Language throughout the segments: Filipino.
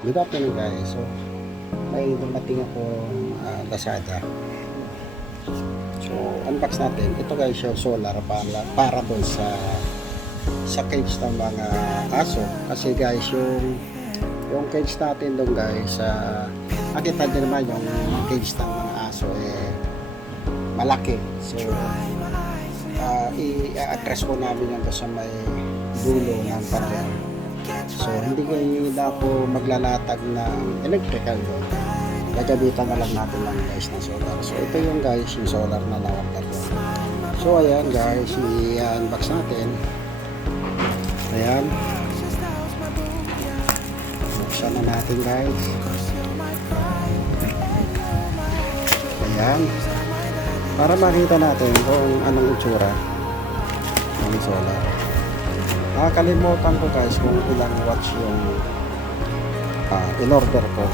Good afternoon guys. So, may dumating ako Lazada. So, unbox natin. Ito guys yung solar para doon sa cage ng mga aso. Kasi guys, yung cage natin doon guys, nakita din naman yung cage ng mga aso malaki. So, i-address ko namin yan sa may dulo ng pader. So, hindi na po maglalatag ng electrical doon. Gagamitan na lang natin lang guys ng solar. So, ito yung guys, yung solar na na-order ko. So, ayan guys, i-unbox natin. Ayan. Buksan na natin guys. Ayan. Para makita natin kung anong itsura ng solar. Nakakalimutan ko guys kung ilang watts yung in-order ko.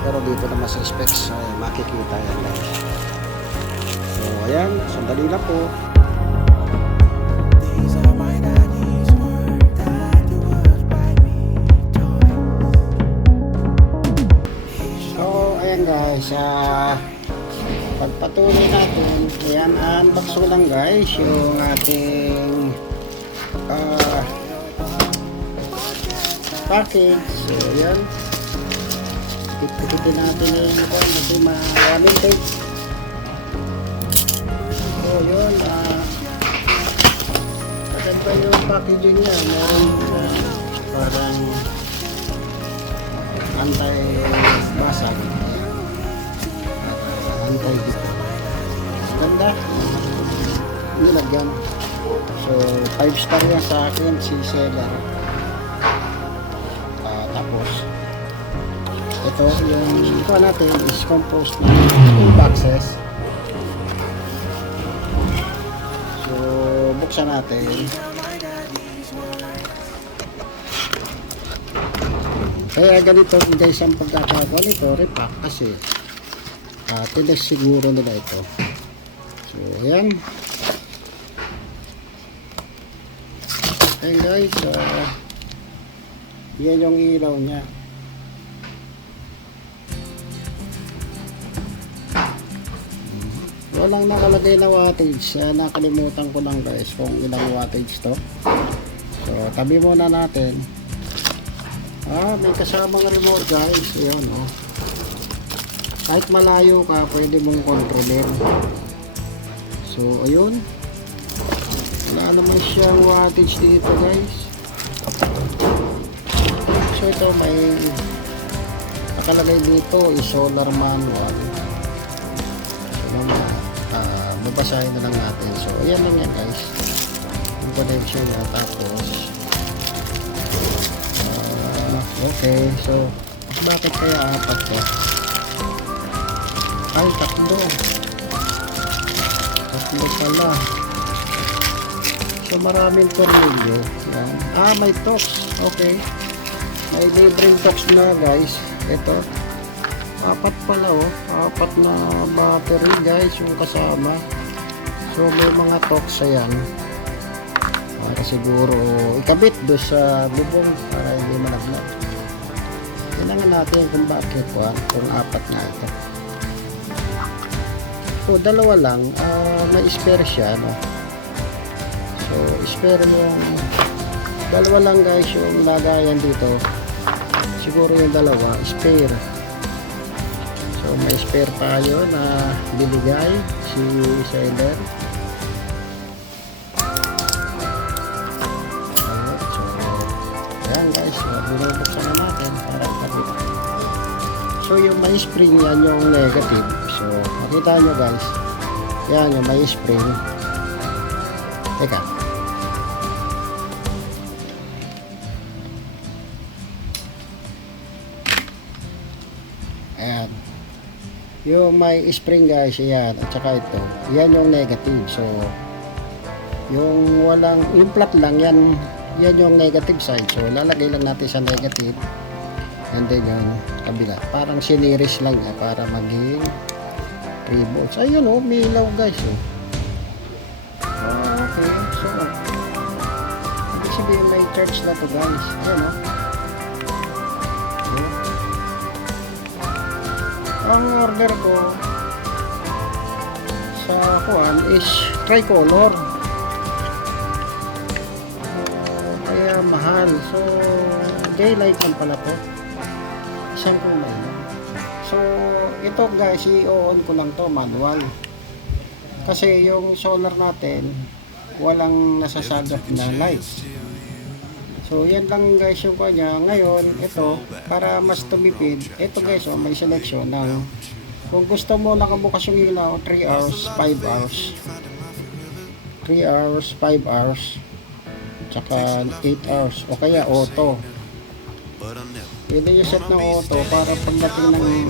Pero dito naman sa specs makikita yan guys. So ayan, sandali na po. So ayan guys, pagpatuloy natin, ayan, unbox ko lang guys yung ating package. So ayan, tipitin natin yung kasi maraming tape. So yun, maganda yung packaging niya, meron parang anti-basag, anti-dito, ganda nilagyan. So 5 star yan sa akin, si seller. Tapos ito yung ito natin is composed na 2 boxes. So buksan natin. Kaya ganito guys ang pagkakagawa nito, repack, kasi tinas siguro nila ito. So ayan. Ayan guys, yan yung ilaw niya. Walang nakalagay na wattage. Nakalimutan ko lang guys kung ilang wattage to. So tabi muna natin. May kasamang remote guys. Ayan kahit malayo ka pwede mong kontrolin. So ayun, wala naman siyang wattage dito guys. So ito may nakalagay dito is solar manual. So babasahin na lang natin. So ayan lang yan guys, yung connection na. Tapos okay, so bakit kaya apat to? Ay, tatlo pala. So maraming tornilyo. Yan. May tox. Okay, may libreng tox na guys. Ito apat pala, apat na battery guys yung kasama. So may mga tox ayan para siguro ikabit doon sa bubong para hindi malaglag. Tingnan natin kung bakit kung apat nga ito. So dalawa lang, may spare siya, no? So spare yung dalawa lang guys yung lagayan dito. Siguro yung dalawa spare. So may spare tayo na binigay si seller. So ayan guys, binubuksan na natin para ikabit. So yung may spring yan yung negative. So makita nyo guys, yan yung may spring. Teka, ayan yung may spring guys, yan, at saka ito, yan yung negative. So yung walang, yung flat lang yan, yan yung negative side. So lalagay lang natin sa negative, and then yung kabila parang siniris lang niya para maging 3 volts. Ayun may ilaw guys. Okay, so ibig sabihin may charge na to guys. Ayan Ang order ko sa kuan is tricolor. Kaya mahal. So, daylight lang pala po. Isang kulay lang. So, ito guys, i-on ko lang to manual. Kasi yung solar natin, walang nasasagap na light. So, yan lang guys yung kanya. Ngayon, ito, para mas tumipid, ito guys, oh, may selection ng kung gusto mo nakabukas yung ilaw, 3 hours, 5 hours. 3 hours, 5 hours, tsaka 8 hours, o kaya auto. Pwede yung set ng auto para pagdating ng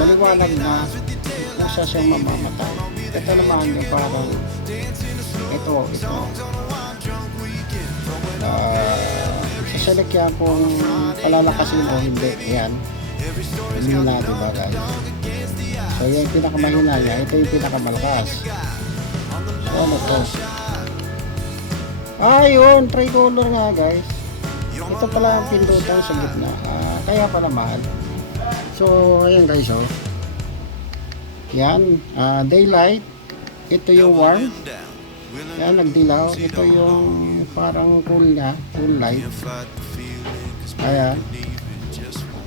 maliwanag na isa siyang mamamatay. Ito naman yung parang ito saselect yan kung palalakasin o hindi. Ayan, mahina, diba guys? So yan yung pinakamahina niya, ito yung pinakamalakas. So ano to? Yun, tricolor nga guys. Ito pala ang pindutan sa gitna, kaya pala mahal. So ayan guys, oh yan, daylight, ito yung warm. Yan, nagdilaw. Ito yung parang cool niya, cool light. Ayan.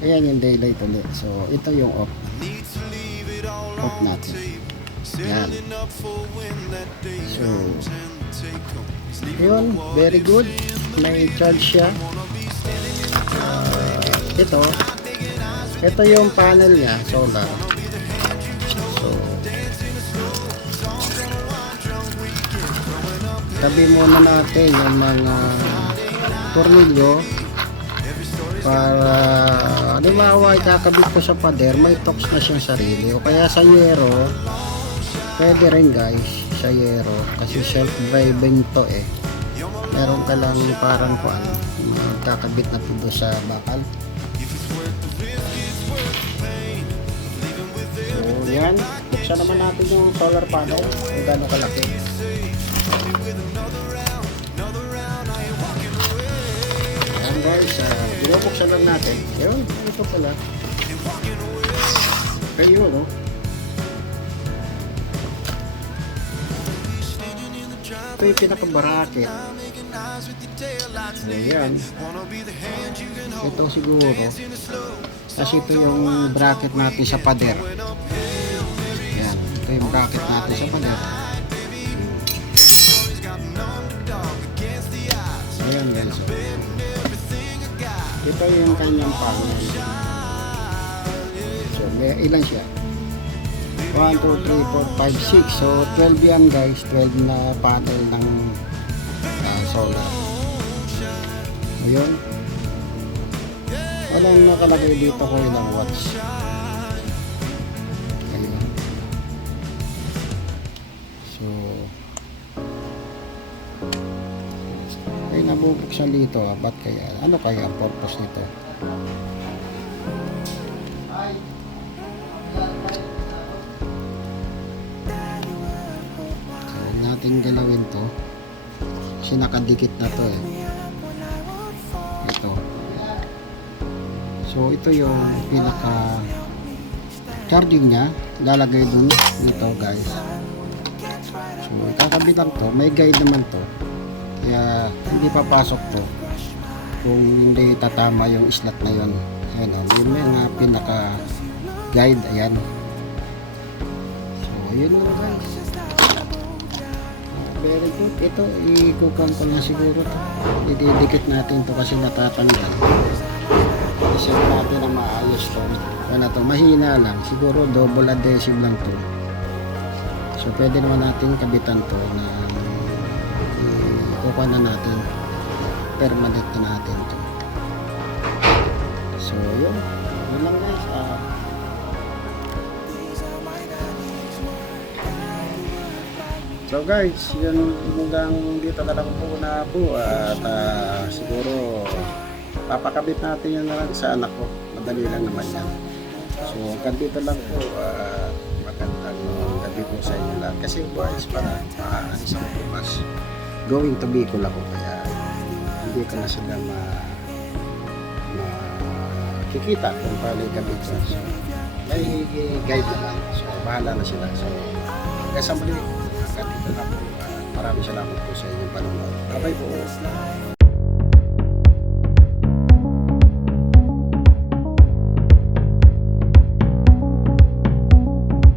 Ayan yung daylight ulit. So, ito yung off. Off natin. Yan. So, yun, very good. May charge siya. Ito yung panel niya, solar. Tabi muna natin yung mga tornilyo para halimbawa ikakabit ko sa pader, may tox na siyang sarili, o kaya sa yero pwede rin guys, sa yero kasi self driving to eh. Meron ka lang parang kakabit na po sa bakal. So yan, buksan naman natin yung solar panel kung gano'ng kalaki. Ayan guys, binubuksan lang natin. Ayun, ito pala. Ayun, no? Ito yung pinakabarakit. Ayan. Ito siguro. Kasi ito yung bracket natin sa pader. Ayan, ito yung bracket natin sa pader. Ayan guys, ito yung kanyang panel. So may ilan siya? 1, 2, 3, 4, 5, 6. So 12 yan guys, 12 na panel ng solar. Ayun, walang nakalagay dito ko ilang watts. Ayun. So ay nabubuksan dito, ba't kaya? Ano kaya ang purpose nito? So natin galawin to kasi nakadikit na to eh. Ito, so ito yung pinaka charging nya, lalagay dun dito guys. So ikakabit lang to, may guide naman to, kaya hindi papasok to kung hindi tatama yung slot na yun. Ayan o, may mga pinaka guide. Ayan, so ayun lang guys. Very good. Ito ikukan ko na siguro to. Ididikit natin to kasi natatanggal. Iset natin na maayos to. Ano to, mahina lang, siguro double adhesive lang to. So pwede naman natin kabitan to na ikukan na natin, permanent na natin to. So yun lang guys. So guys, yun hanggang dito na lang po na po at siguro papakabit natin yan na lang sa anak ko. Madali lang naman yan. So hanggang dito lang po, magandang gabi po sa inyo lahat. Kasi guys, para maalis ako bukas, going to Bicol ako, kaya hindi ko na sila makikita kung paano ikabit. So may guide naman. So, bahala na sila. So, hanggang sa muli, hanggang dito na po. Maraming salamat po sa inyong panonood. Bye-bye po.